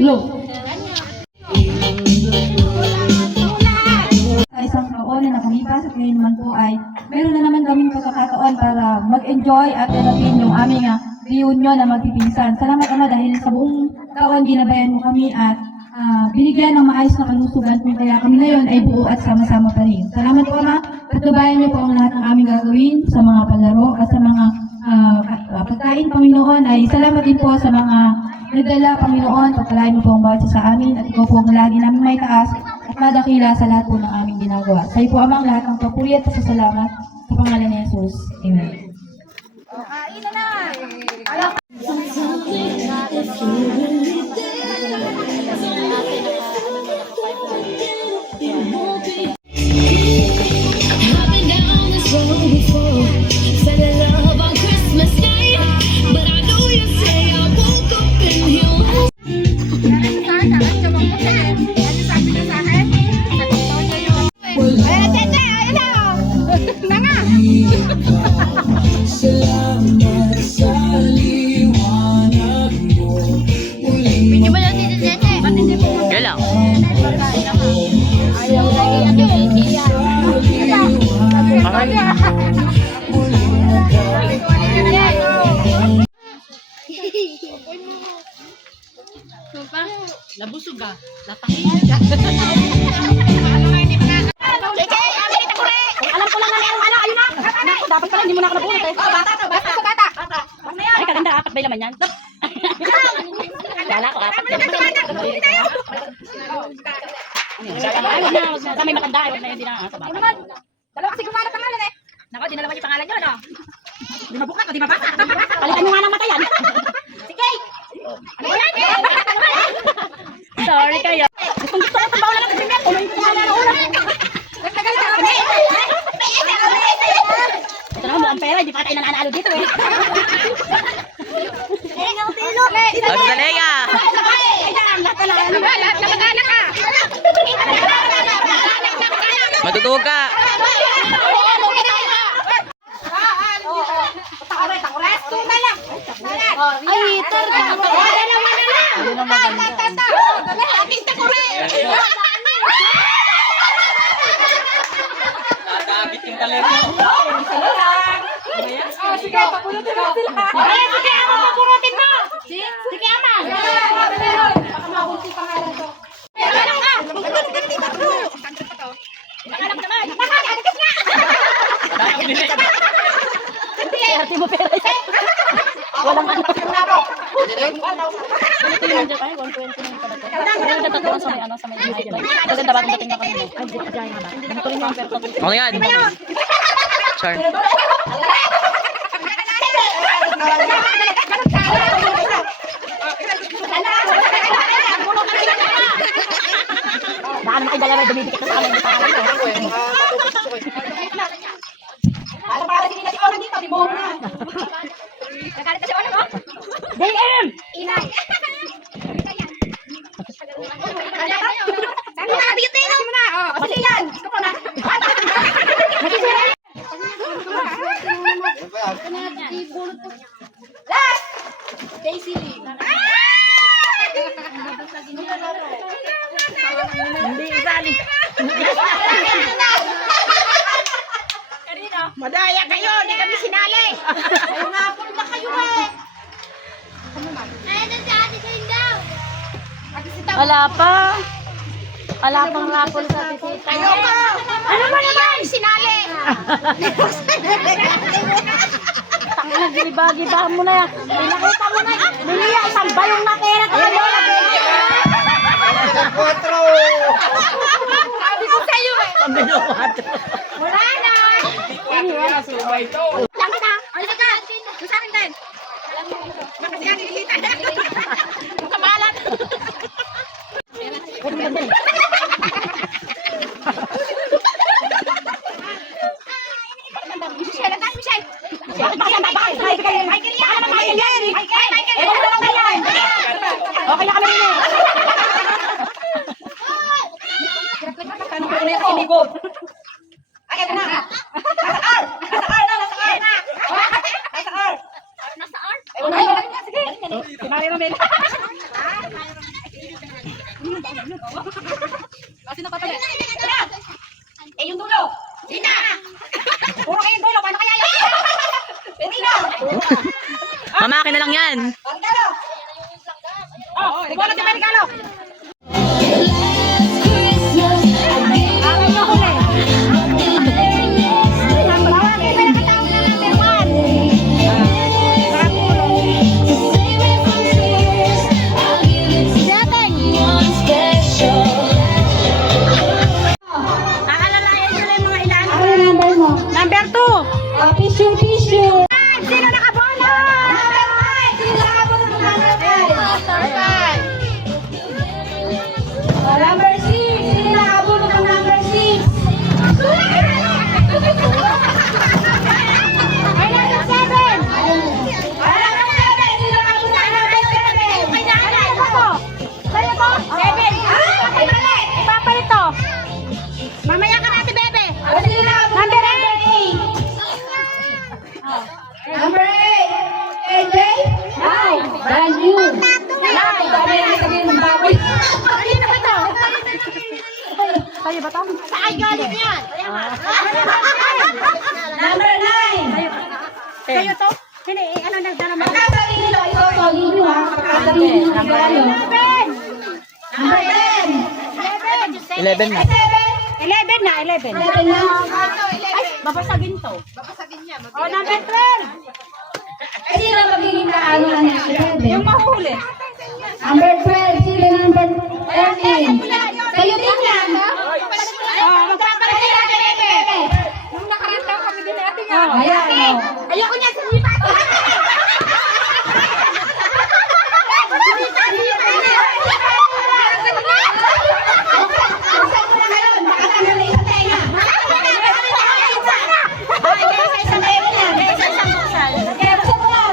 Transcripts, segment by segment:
Look. Sa isang taon na nakalipas at ngayon naman po ay meron na naman kaming pagkakataon para mag-enjoy at harapin yung aming reunion na magpipinsan. Salamat Ama dahil sa buong taon ginabayan mo kami at binigyan ng maayos na kalusugan kung kaya kami ngayon ay buo at sama-sama pa rin. Salamat po Ama, patubayan niyo po ang lahat ng aming gagawin sa mga palaro at sa mga pagkain Panginoon ay salamat din po sa mga nagdala Panginoon, pagpalain mo po ang bawat isa sa amin at ikaw po ang lagi namin may taas at madakila sa lahat po ng aming ginagawa. Sa iyo po Amang lahat ng papuri at pasasalamat sa pangalan ni Jesus. Amen. Kain na na! Nabusog ka. Natakot ka. Alam ko lang na meron ano, ayun na. Naku, dapat pala hindi mo na ako nabunot eh. Bata. Ay, kaganda. Apat ba naman yan? Kala ko apat. Ay, wag na. Sa may matanda. Wag na yun din ang sa bata. Dalawa kasi gumanap pangalan eh. Nako, dinalawa niyo pangalan niyo, ano? Di mabuklat o di mabasa. Palitan nyo nga ng matayan. Sige! Ano ba yan? Sorry kayo. Gusto ko sa bawala ng premier. Tuloy ko na ng ulam. Nagtagal ka kami. Ito naman mukhang pera. Hindi pa tayo nanalo dito eh. Agsalea! Lahat na mag-anak ka. Matutulog ka! Ay, hitar. Wala naman na lang. Hindi na maganda. Ating takure. Nakakagit yung kalero. Sige, papunutin mo sila. Sige, ama, papunutin mo. Sige, ama. Baka mahulti pangalan to. Pangalan ka. Pangalan naman. Pangalan nga. Arte mo pera. Walang ano. Ito yung nandiyan. Ay, 120 na yung pala. Pero natatuan sa may ano, sa may United. Kasi dapat dating na kami. Ay, dyan nga ba? Dito rin yung pera. Ano yan? Char. Baka naman kayo dalawa dumibigit na sa amin. Para hindi na si Ona dito, di mo na. Nagalit na si Ona mo? DM! Inay. Ano na, bitin mo na. Oh, sige yan. Ito po na. Last! Daisy Lee. Hindi isali. Madaya kayo, hindi kami sinali. Ay, napol na kayo eh. Ay, nasa ate kayo daw. Wala pa. Wala pang rapol sa tisita. Kayo ka. Ano ba naman? Sinali. Tangina, gilibagi-ba mo na yan. Pinakita mo na yan. Biliya, isang bayong na pera. Sabi ko sa'yo eh. Wala na. Lang ka na. Ano ka? Doon sa akin din. Nakasiganin kita. Yung kamalat. Michelle, tayo Michelle. Michael yan. Okay na kami rin eh. Ay, ito na. Nasa R. Nasa R. Sige. Si Mario Romel. Eh, yung dulo. Hindi na. Puro kayo yung dulo. Paano kaya yun? Hindi na. Mama, akin na lang yan. Regalo. Oh, regalo si Regalo. Akin yung huli. Aalalayan nyo lang yung mga ilan. Ano number mo? Number 2. Tissue, tissue. Sino nakabono? Number 5. Sino nakabono ng number 5? Number 6. Sino nakabuno ng number 6? Ay, number 7. Ay, number 7. Sino nakabono ng number 7? Ay, naalala ko to. Sa'yo to? 7. Ay, mali. Ipapalit to. Mamaya ka natin, bebe. Sino nakabuno Number ng number 8? Number 8. AJ? Ay, brand new. Ay, dami na sabihin ng baboy. Ay, ano ba ito? Sa'yo ba to? Ay, galing yan. Number 9. Sa'yo to? Hindi, ano nagdala mo? Pagkasali nyo, ito, solid nyo ha. Pagkasali nyo ng regalo. 11. Number 10. 11 na. 11 na, 11. 11 na. Ay, babasagin to. Oh, number 12. Ay, sino magiging kaano na next Yung level? mahuli. Number 12. Sino number 13? Kayo din yan. Oh, magpapalit na natin, bebe. Nung nakaraan daw kami din natin yan. Ayan, oh. Ayoko niya sa lipat.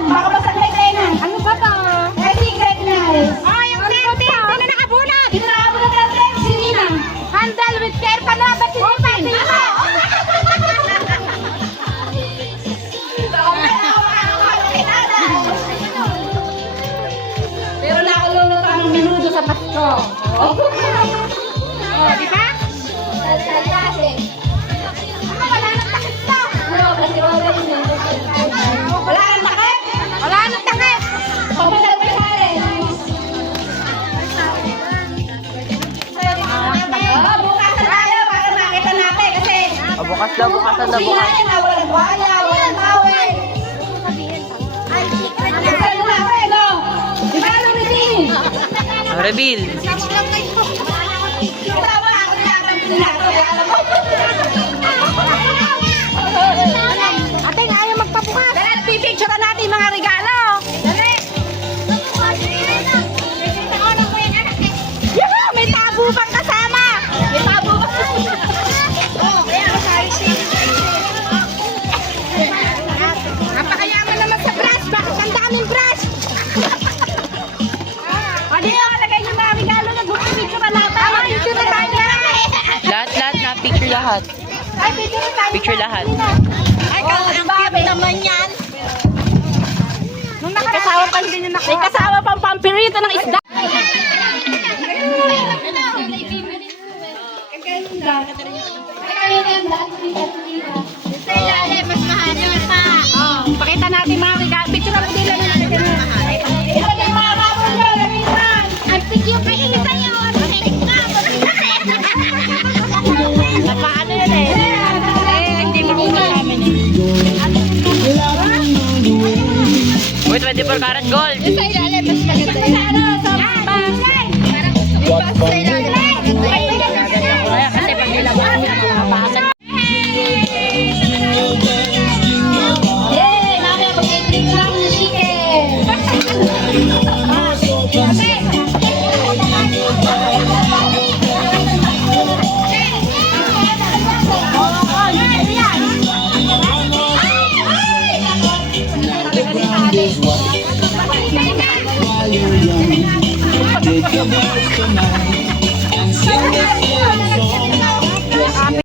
Baka masakit na yan. Ano ba to? Ay, secret na eh. Oh, yung 30. Sino nakabunot? Sino nakabulat ng 10? Si Nina. Handle with care pa na. Ba't sinipin? Pero nakulunod ka ng minuto sa Pasko. Oh, di ba? Wala nang takip to. Ano, kasi wala rin yan. Wala nang takip? Wala nang takip. Papadal pa sa akin. Bukas na tayo para makita natin kasi Bukas daw, bukas na daw, bukas. Walang buhaya, walang tawid. Ano na, ano? Di ba ano rin? Reveal. Tama, ako nilakang sinato. Alam mo. ate nga ayaw magpabukas. Dahil pipicture natin mga regalo. Dali. Yuhu! May tabo pang kasama. May tabo pa. Oh, kaya ako napakayaman naman sa brush. Bakit ang daming brush? O, di yung lagay yung mga regalo na picture na natin. Tama, picture na tayo. Lahat na, picture lahat. Ay, picture na tayo. Picture lahat. Ay, ang cute naman yan. Nung kasama pang din yung may kasama pang pampirito ng isda. Sa ilalim, mas mahal pa. Oh, pakita natin mga regalo. Picture na po nila na natin. Ito yung mga rapper nyo, lamisan. Ang picture pa yung isa nyo. Paano yun eh? Hindi makuha namin eh. Uy, 24 karat gold. Sa ilalim, mas maganda yun. Sa ilalim. Kasi pag nilabas mo, mapasag. Yay! Mami, ako i-drink lang ng chicken. While you're young, take your best tonight.